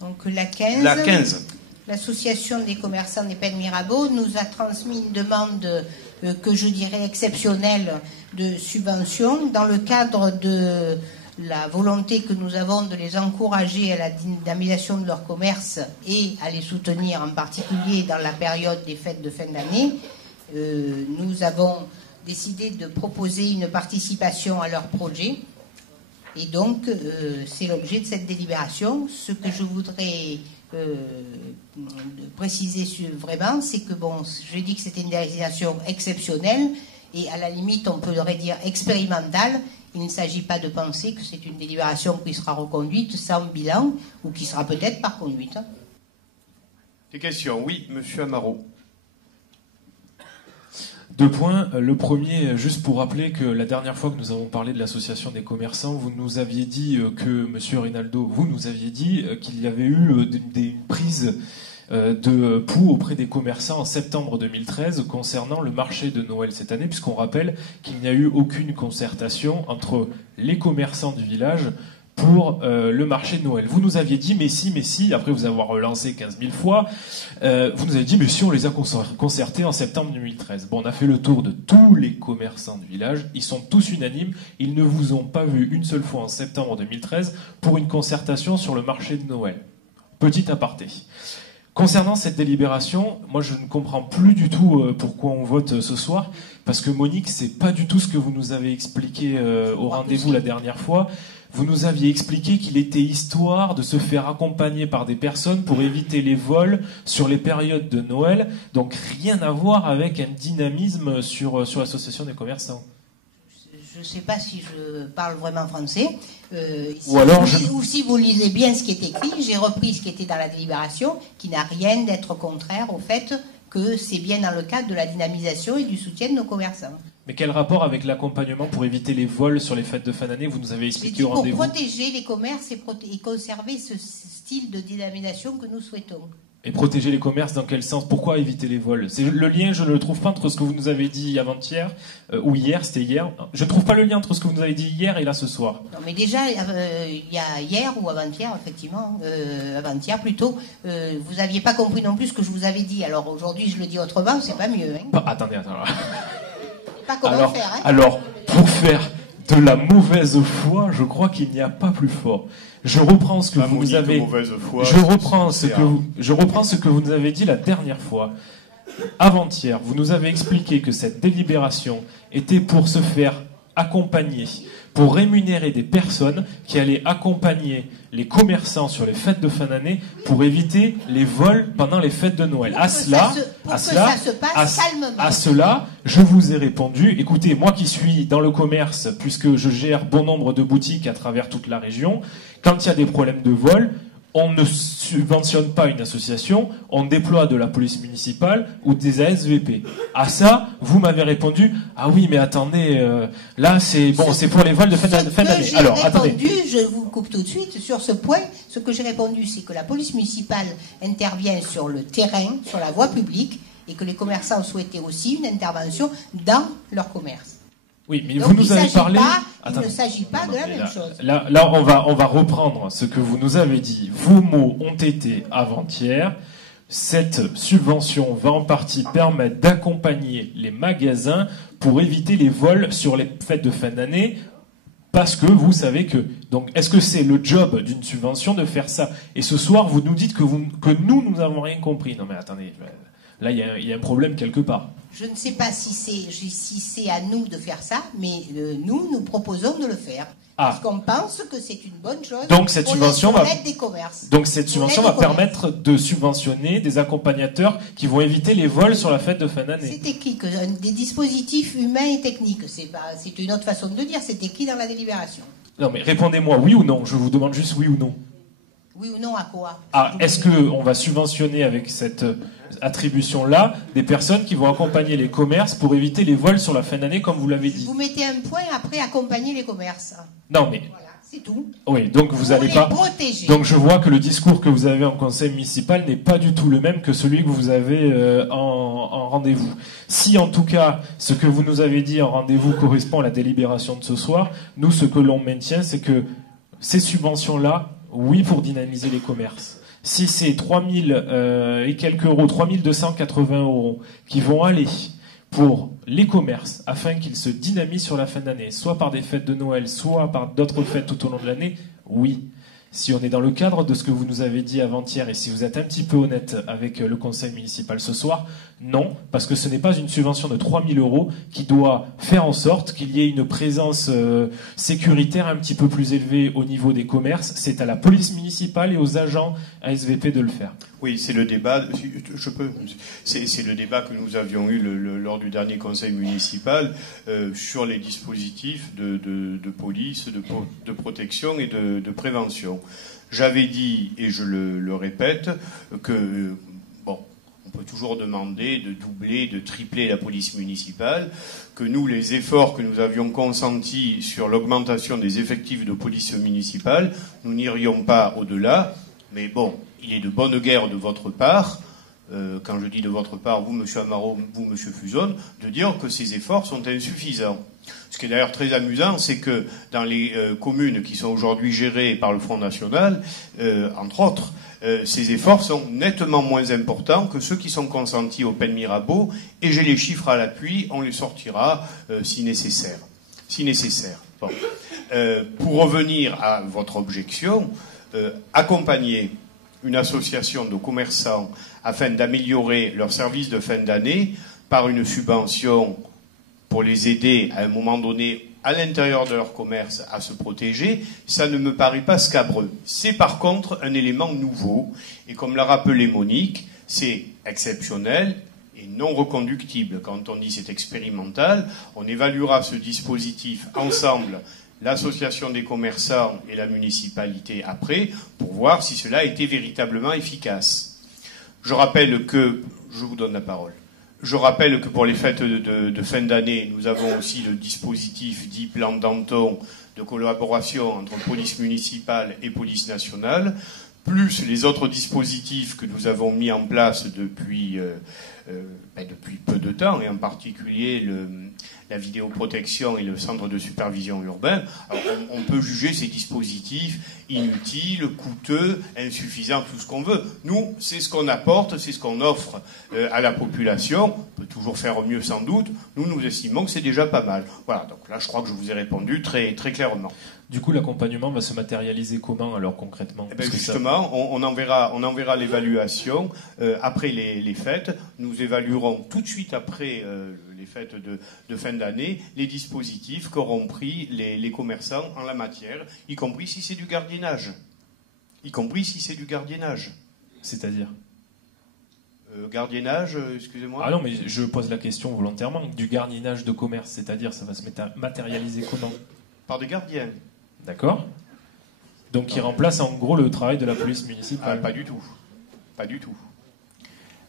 Donc la 15. La 15. L'association des commerçants des Pennes Mirabeau nous a transmis une demande que je dirais exceptionnelle de subvention dans le cadre de la volonté que nous avons de les encourager à la dynamisation de leur commerce et à les soutenir en particulier dans la période des fêtes de fin d'année. Nous avons décidé de proposer une participation à leur projet et donc c'est l'objet de cette délibération. Ce que je voudrais préciser vraiment, c'est que bon, je dis que c'était une délibération exceptionnelle et à la limite on peut dire expérimentale. Il ne s'agit pas de penser que c'est une délibération qui sera reconduite sans bilan ou qui sera peut-être pas reconduite. Des questions? Oui, monsieur Amaro. 2 points. Le premier, juste pour rappeler que la dernière fois que nous avons parlé de l'association des commerçants, vous nous aviez dit que, monsieur Rinaldo, vous nous aviez dit qu'il y avait eu une prise de pouls auprès des commerçants en septembre 2013 concernant le marché de Noël cette année, puisqu'on rappelle qu'il n'y a eu aucune concertation entre les commerçants du village pour le marché de Noël. Vous nous aviez dit, mais si, après vous avoir relancé 15 000 fois, vous nous avez dit, mais si, on les a concertés en septembre 2013. Bon, on a fait le tour de tous les commerçants du village, ils sont tous unanimes, ils ne vous ont pas vu une seule fois en septembre 2013 pour une concertation sur le marché de Noël. Petit aparté. Concernant cette délibération, moi je ne comprends plus du tout pourquoi on vote ce soir, parce que Monique, c'est pas du tout ce que vous nous avez expliqué au rendez-vous la dernière fois. Vous nous aviez expliqué qu'il était histoire de se faire accompagner par des personnes pour éviter les vols sur les périodes de Noël, donc rien à voir avec un dynamisme sur l'association des commerçants. Je ne sais pas si je parle vraiment français. Ou si vous lisez bien ce qui est écrit, j'ai repris ce qui était dans la délibération, qui n'a rien d'être contraire au fait que c'est bien dans le cadre de la dynamisation et du soutien de nos commerçants. Mais quel rapport avec l'accompagnement pour éviter les vols sur les fêtes de fin d'année? Vous nous avez expliqué au rendez-vous. Pour protéger les commerces et conserver ce style de dynamisation que nous souhaitons. Et protéger les commerces dans quel sens? Pourquoi éviter les vols? C'est le lien, je ne le trouve pas entre ce que vous nous avez dit avant-hier, ou hier, c'était hier. Je ne trouve pas le lien entre ce que vous nous avez dit hier et là ce soir. Non, mais déjà, il y a hier ou avant-hier, effectivement, avant-hier plutôt, vous n'aviez pas compris non plus ce que je vous avais dit. Alors aujourd'hui, je le dis autrement, c'est pas mieux. Hein. Attendez. Pas comment faire. Hein. Alors, pour faire de la mauvaise foi, je crois qu'il n'y a pas plus fort. Je reprends ce que vous nous avez. Je reprends ce que vous nous avez dit la dernière fois. Avant-hier, vous nous avez expliqué que cette délibération était pour se faire accompagner, pour rémunérer des personnes qui allaient accompagner les commerçants sur les fêtes de fin d'année pour éviter les vols pendant les fêtes de Noël. À cela, je vous ai répondu, écoutez, moi qui suis dans le commerce, puisque je gère bon nombre de boutiques à travers toute la région, quand il y a des problèmes de vol, on ne subventionne pas une association, on déploie de la police municipale ou des ASVP. À ça, vous m'avez répondu, ah oui, mais attendez, là c'est bon, c'est pour les vols de fin d'année. Alors, attendez. Je vous coupe tout de suite sur ce point. Ce que j'ai répondu, c'est que la police municipale intervient sur le terrain, sur la voie publique, et que les commerçants souhaitaient aussi une intervention dans leur commerce. Oui, mais donc, vous nous avez parlé. Il ne s'agit pas de la même chose. Là, on va reprendre ce que vous nous avez dit. Vos mots ont été avant-hier. Cette subvention va en partie permettre d'accompagner les magasins pour éviter les vols sur les fêtes de fin d'année. Parce que vous savez que... Donc, est-ce que c'est le job d'une subvention de faire ça? Et ce soir, vous nous dites que nous n'avons rien compris. Non mais attendez, là, il y a un problème quelque part. Je ne sais pas si c'est à nous de faire ça, mais nous proposons de le faire. Parce qu'on pense que c'est une bonne chose. Donc cette subvention des commerces. Donc cette subvention va permettre de subventionner des accompagnateurs qui vont éviter les vols sur la fête de fin d'année. C'est écrit que des dispositifs humains et techniques. C'est une autre façon de le dire. C'est écrit dans la délibération. Non mais répondez-moi oui ou non. Je vous demande juste oui ou non. Oui ou non à quoi? Est-ce qu'on va subventionner avec cette attribution-là des personnes qui vont accompagner les commerces pour éviter les vols sur la fin d'année, comme vous l'avez dit? Vous mettez un point après accompagner les commerces. Non, mais... Voilà, c'est tout. Oui, donc vous n'allez pas... protéger. Donc je vois que le discours que vous avez en conseil municipal n'est pas du tout le même que celui que vous avez en rendez-vous. Si en tout cas, ce que vous nous avez dit en rendez-vous correspond à la délibération de ce soir, nous, ce que l'on maintient, c'est que ces subventions-là oui pour dynamiser les commerces. Si c'est 3000 et quelques euros, 3280 euros qui vont aller pour les commerces afin qu'ils se dynamisent sur la fin d'année, soit par des fêtes de Noël, soit par d'autres fêtes tout au long de l'année, oui. Si on est dans le cadre de ce que vous nous avez dit avant-hier et si vous êtes un petit peu honnête avec le conseil municipal ce soir, non, parce que ce n'est pas une subvention de 3000 euros qui doit faire en sorte qu'il y ait une présence sécuritaire un petit peu plus élevée au niveau des commerces. C'est à la police municipale et aux agents ASVP de le faire. Oui, c'est le débat. C'est le débat que nous avions eu lors du dernier conseil municipal sur les dispositifs de police, de protection et de prévention. J'avais dit, et je le répète, que on peut toujours demander de doubler, de tripler la police municipale, que nous, les efforts que nous avions consentis sur l'augmentation des effectifs de police municipale, nous n'irions pas au-delà, mais bon, il est de bonne guerre de votre part, quand je dis de votre part, vous, M. Amaro, vous, M. Fuzon, de dire que ces efforts sont insuffisants. Ce qui est d'ailleurs très amusant, c'est que dans les communes qui sont aujourd'hui gérées par le Front National, entre autres, ces efforts sont nettement moins importants que ceux qui sont consentis au Pen Mirabeau, et j'ai les chiffres à l'appui, on les sortira si nécessaire. Bon. Pour revenir à votre objection, accompagner une association de commerçants afin d'améliorer leur service de fin d'année par une subvention pour les aider à un moment donné à l'intérieur de leur commerce à se protéger, ça ne me paraît pas scabreux. C'est par contre un élément nouveau, et comme l'a rappelé Monique, c'est exceptionnel et non reconductible. Quand on dit c'est expérimental, on évaluera ce dispositif ensemble, l'association des commerçants et la municipalité après, pour voir si cela a été véritablement efficace. Je rappelle que, je vous donne la parole, je rappelle que pour les fêtes de fin d'année, nous avons aussi le dispositif dit plan Danton de collaboration entre police municipale et police nationale, plus les autres dispositifs que nous avons mis en place depuis peu de temps, et en particulier la vidéoprotection et le centre de supervision urbain. Alors, on peut juger ces dispositifs inutiles, coûteux, insuffisants, tout ce qu'on veut. Nous, c'est ce qu'on apporte, c'est ce qu'on offre à la population. On peut toujours faire mieux sans doute. Nous estimons que c'est déjà pas mal. Voilà, donc là, je crois que je vous ai répondu très, très clairement. Du coup, l'accompagnement va se matérialiser comment, alors, concrètement? Justement, on enverra l'évaluation après les fêtes. Nous évaluerons tout de suite après les fêtes de fin d'année les dispositifs qu'auront pris les commerçants en la matière, y compris si c'est du gardiennage. C'est-à-dire gardiennage, excusez-moi. Ah non, mais je pose la question volontairement. Du gardiennage de commerce, c'est-à-dire ça va se matérialiser comment? Par des gardiens. D'accord. Donc qui remplace en gros le travail de la police municipale. Pas du tout.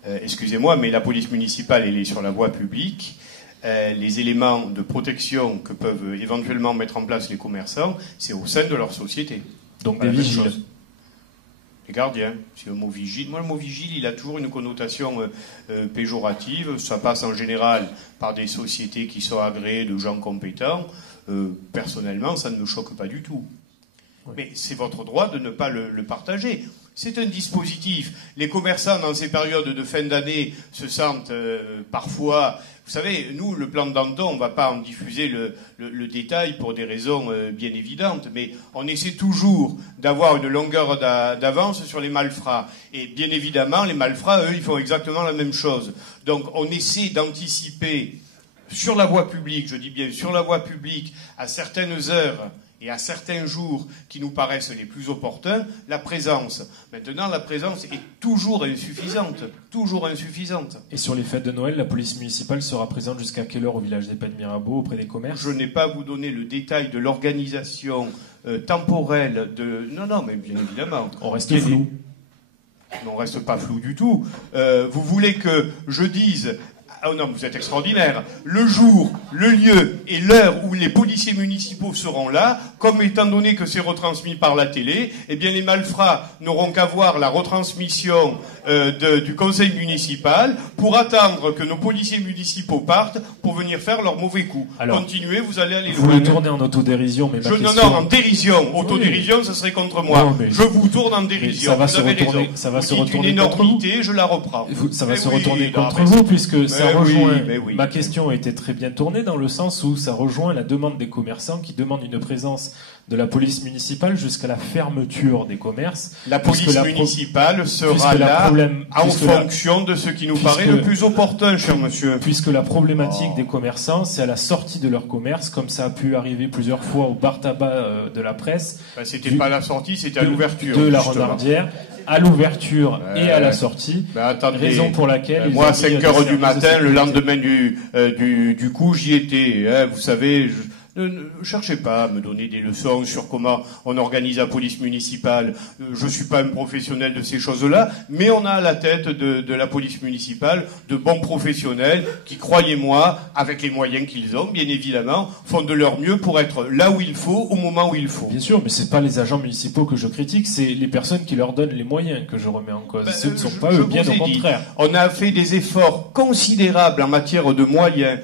Excusez-moi, mais la police municipale, elle est sur la voie publique. Les éléments de protection que peuvent éventuellement mettre en place les commerçants, c'est au sein de leur société. Donc des vigiles. Les gardiens, c'est le mot vigile. Moi, le mot vigile, il a toujours une connotation péjorative. Ça passe en général par des sociétés qui sont agréées de gens compétents. Personnellement, ça ne me choque pas du tout. Oui. Mais c'est votre droit de ne pas le partager. C'est un dispositif. Les commerçants, dans ces périodes de fin d'année, se sentent parfois... Vous savez, nous, le plan de Danton, on ne va pas en diffuser le détail pour des raisons bien évidentes, mais on essaie toujours d'avoir une longueur d'avance sur les malfrats. Et bien évidemment, les malfrats, eux, ils font exactement la même chose. Donc, on essaie d'anticiper sur la voie publique, je dis bien sur la voie publique, à certaines heures et à certains jours qui nous paraissent les plus opportuns, la présence. Maintenant, la présence est toujours insuffisante. Et sur les fêtes de Noël, la police municipale sera présente jusqu'à quelle heure au village des Pen Mirabeau, auprès des commerces? Je n'ai pas à vous donner le détail de l'organisation temporelle de... Non, mais bien évidemment. On reste flou. On ne reste pas flou du tout. Vous voulez que je dise Ah non, vous êtes extraordinaire. Le jour, le lieu et l'heure où les policiers municipaux seront là, comme étant donné que c'est retransmis par la télé, eh bien les malfrats n'auront qu'à voir la retransmission du conseil municipal pour attendre que nos policiers municipaux partent pour venir faire leur mauvais coup. Alors, continuez, vous allez aller loin. Vous le tournez en autodérision, mais non, en dérision. Autodérision, oui. Ça serait contre moi. Non, je vous tourne en dérision. Ça va se retourner. Ça va se retourner une énormité, je la reprends. Ça va se retourner contre vous, puisque ça rejoint. Ma question était très bien tournée dans le sens où ça rejoint la demande des commerçants qui demandent une présence de la police municipale jusqu'à la fermeture des commerces. La police municipale sera là en fonction de ce qui nous paraît le plus opportun, cher monsieur. Puisque la problématique des commerçants, c'est à la sortie de leur commerce, comme ça a pu arriver plusieurs fois au bar tabac de la presse. C'était pas à la sortie, c'était à l'ouverture. De la Renardière. À l'ouverture et à la sortie. Attendez, raison pour laquelle moi, à 5 heures du matin, le lendemain du coup, j'y étais. Vous savez, ne cherchez pas à me donner des leçons sur comment on organise la police municipale. Je suis pas un professionnel de ces choses-là, mais on a à la tête de la police municipale de bons professionnels qui, croyez-moi, avec les moyens qu'ils ont, bien évidemment, font de leur mieux pour être là où il faut, au moment où il faut. Bien sûr, mais c'est pas les agents municipaux que je critique, c'est les personnes qui leur donnent les moyens que je remets en cause. Ce ne sont pas eux, bien au contraire. On a fait des efforts considérables en matière de moyens.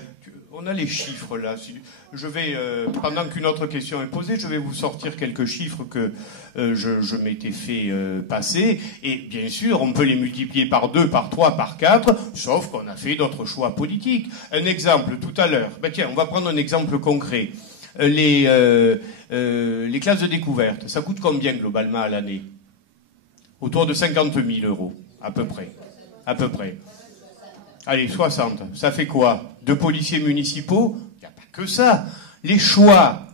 On a les chiffres là. Je vais, pendant qu'une autre question est posée, je vais vous sortir quelques chiffres que je m'étais fait passer. Et bien sûr, on peut les multiplier par 2, par 3, par 4, sauf qu'on a fait d'autres choix politiques. Un exemple, tout à l'heure. Tiens, on va prendre un exemple concret. Les classes de découverte, ça coûte combien globalement à l'année? Autour de 50 000 €, à peu près. À peu près. Allez, 60. Ça fait quoi? 2 policiers municipaux? Il n'y a pas que ça. Les choix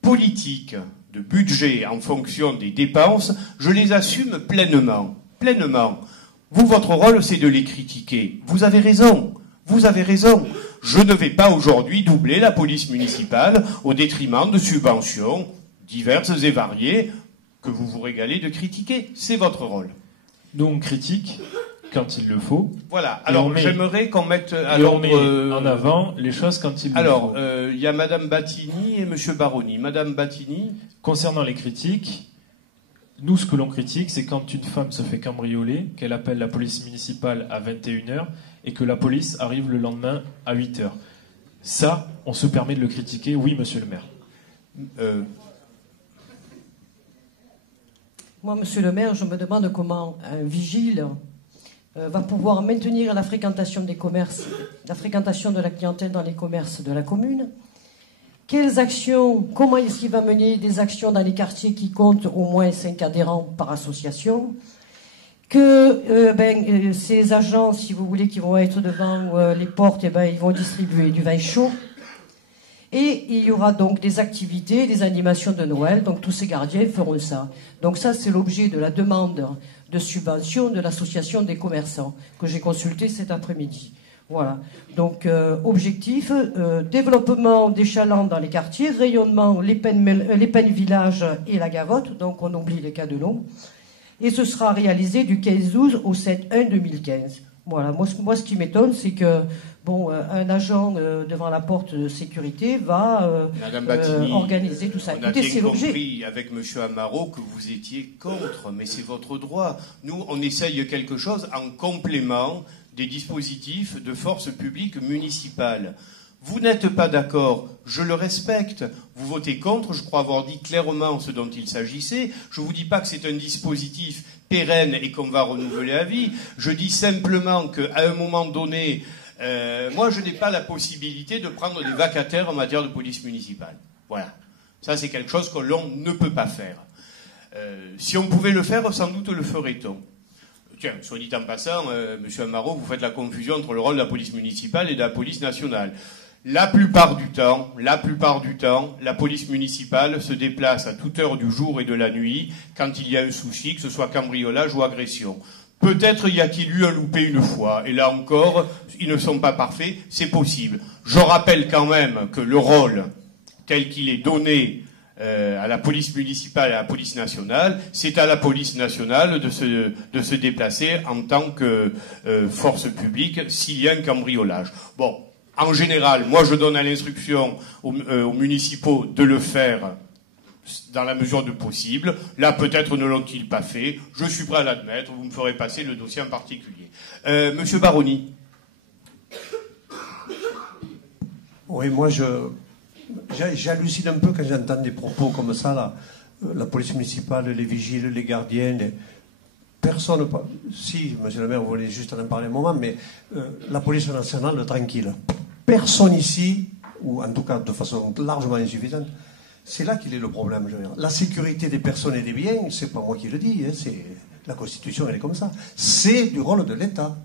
politiques de budget en fonction des dépenses, je les assume pleinement. Pleinement. Vous, votre rôle, c'est de les critiquer. Vous avez raison. Vous avez raison. Je ne vais pas aujourd'hui doubler la police municipale au détriment de subventions diverses et variées que vous vous régalez de critiquer. C'est votre rôle. Nous, on critique quand il le faut. Voilà. Alors, j'aimerais qu'on mette à l'ordre en avant les choses quand il le faut. Alors, il y a Madame Battini et Monsieur Baroni. Madame Battini. Concernant les critiques, nous, ce que l'on critique, c'est quand une femme se fait cambrioler, qu'elle appelle la police municipale à 21h et que la police arrive le lendemain à 8h. Ça, on se permet de le critiquer, oui, Monsieur le maire. Moi, Monsieur le maire, je me demande comment un vigile va pouvoir maintenir la fréquentation des commerces, la fréquentation de la clientèle dans les commerces de la commune. Quelles actions, comment est-ce qu'il va mener des actions dans les quartiers qui comptent au moins 5 adhérents par association? Que ces agents, si vous voulez, qui vont être devant les portes, ils vont distribuer du vin chaud. Et il y aura donc des activités, des animations de Noël, donc tous ces gardiens feront ça. Donc ça, c'est l'objet de la demande de subvention de l'association des commerçants que j'ai consulté cet après-midi. Voilà. Donc, objectif, développement des chalands dans les quartiers, rayonnement, les Pennes Village et la Gavotte, donc on oublie les cas de l'eau. Et ce sera réalisé du 15-12 au 7-1-2015. Voilà. Moi, ce qui m'étonne, c'est que un agent devant la porte de sécurité va organiser tout ça. On a bien compris avec M. Amaro que vous étiez contre, mais c'est votre droit. Nous, on essaye quelque chose en complément des dispositifs de force publique municipale. Vous n'êtes pas d'accord, je le respecte. Vous votez contre, je crois avoir dit clairement ce dont il s'agissait. Je ne vous dis pas que c'est un dispositif pérenne et qu'on va renouveler à vie. Je dis simplement qu'à un moment donné, moi je n'ai pas la possibilité de prendre des vacataires en matière de police municipale. Voilà. Ça c'est quelque chose que l'on ne peut pas faire. Si on pouvait le faire, sans doute le ferait-on. Tiens, soit dit en passant, Monsieur Amaro, vous faites la confusion entre le rôle de la police municipale et de la police nationale. La plupart du temps, la police municipale se déplace à toute heure du jour et de la nuit quand il y a un souci, que ce soit cambriolage ou agression. Peut-être y a-t-il eu un loupé une fois, et là encore, ils ne sont pas parfaits, c'est possible. Je rappelle quand même que le rôle tel qu'il est donné à la police municipale et à la police nationale, c'est à la police nationale de se déplacer en tant que force publique s'il y a un cambriolage. Bon, en général, moi je donne à l'instruction aux municipaux de le faire dans la mesure du possible. Là, peut-être ne l'ont-ils pas fait. Je suis prêt à l'admettre. Vous me ferez passer le dossier en particulier. Monsieur Baroni. Oui, moi j'hallucine un peu quand j'entends des propos comme ça, là. La police municipale, les vigiles, les gardiens, personne... Si, monsieur le maire, vous voulez juste en parler un moment, mais la police nationale, tranquille. Personne ici, ou en tout cas de façon largement insuffisante, c'est là qu'il est le problème. Je veux dire. La sécurité des personnes et des biens, c'est pas moi qui le dis, hein, c'est la Constitution, elle est comme ça. C'est du rôle de l'État.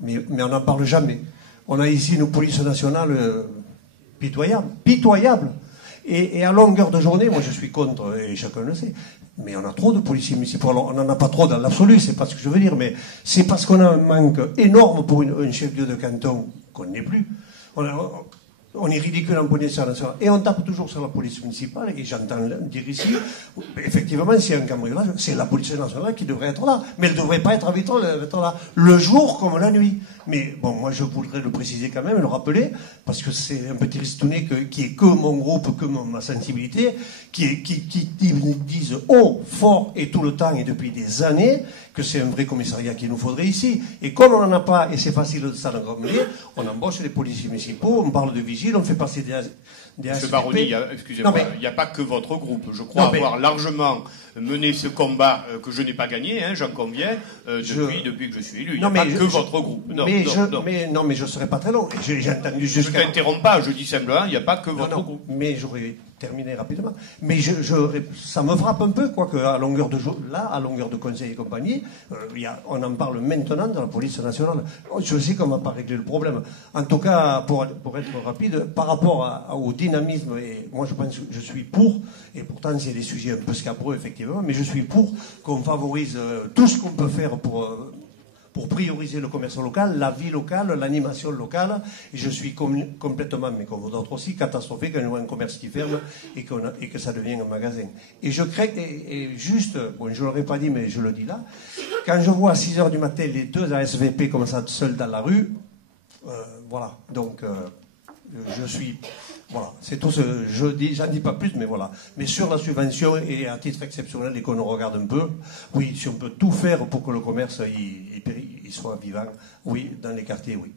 Mais on n'en parle jamais. On a ici une police nationale... pitoyable. Et à longueur de journée, moi je suis contre, et chacun le sait, mais on a trop de policiers municipaux. Alors on n'en a pas trop dans l'absolu, c'est pas ce que je veux dire, mais c'est parce qu'on a un manque énorme pour un chef-lieu de canton qu'on n'est plus. On est ridicule en police nationale. Et on tape toujours sur la police municipale, et j'entends dire ici, effectivement, s'il y a un cambriolage, c'est la police nationale qui devrait être là. Mais elle ne devrait pas être là le jour comme la nuit. Mais bon, moi je voudrais le préciser quand même, le rappeler, parce que c'est un peu tristouné qui est que mon groupe, que ma sensibilité, qui disent haut, fort et tout le temps et depuis des années que c'est un vrai commissariat qu'il nous faudrait ici. Et comme on n'en a pas, et c'est facile de s'en encombrer, on embauche les policiers municipaux, on parle de vigiles, on fait passer des Monsieur Baroni, excusez-moi, il n'y a pas que votre groupe. Je crois avoir largement mené ce combat que je n'ai pas gagné, hein, j'en conviens, depuis que je suis élu. Il n'y a pas que votre groupe. Non, mais je ne serai pas très long. J'ai entendu jusqu'à... Je ne t'interromps pas, je dis simplement, il n'y a pas que votre groupe. Mais j'aurais terminé rapidement. Mais ça me frappe un peu, quoique à longueur de jour, là, à longueur de conseil et compagnie, on en parle maintenant dans la police nationale. Je sais qu'on ne va pas régler le problème. En tout cas, pour être rapide, par rapport au dynamisme, et moi je pense que je suis pour, et pourtant c'est des sujets un peu scabreux effectivement, mais je suis pour qu'on favorise tout ce qu'on peut faire pour prioriser le commerce local, la vie locale, l'animation locale. Et je suis complètement, mais comme d'autres aussi, catastrophé quand on voit un commerce qui ferme et que ça devient un magasin. Et je crains, et juste, bon, je ne l'aurais pas dit, mais je le dis là, quand je vois à 6 h du matin les deux ASVP comme ça seuls dans la rue, voilà. Donc, je suis... Voilà, c'est tout ce que je dis, j'en dis pas plus, mais voilà. Mais sur la subvention, et à titre exceptionnel, et qu'on nous regarde un peu, oui, si on peut tout faire pour que le commerce il soit vivant, oui, dans les quartiers, oui.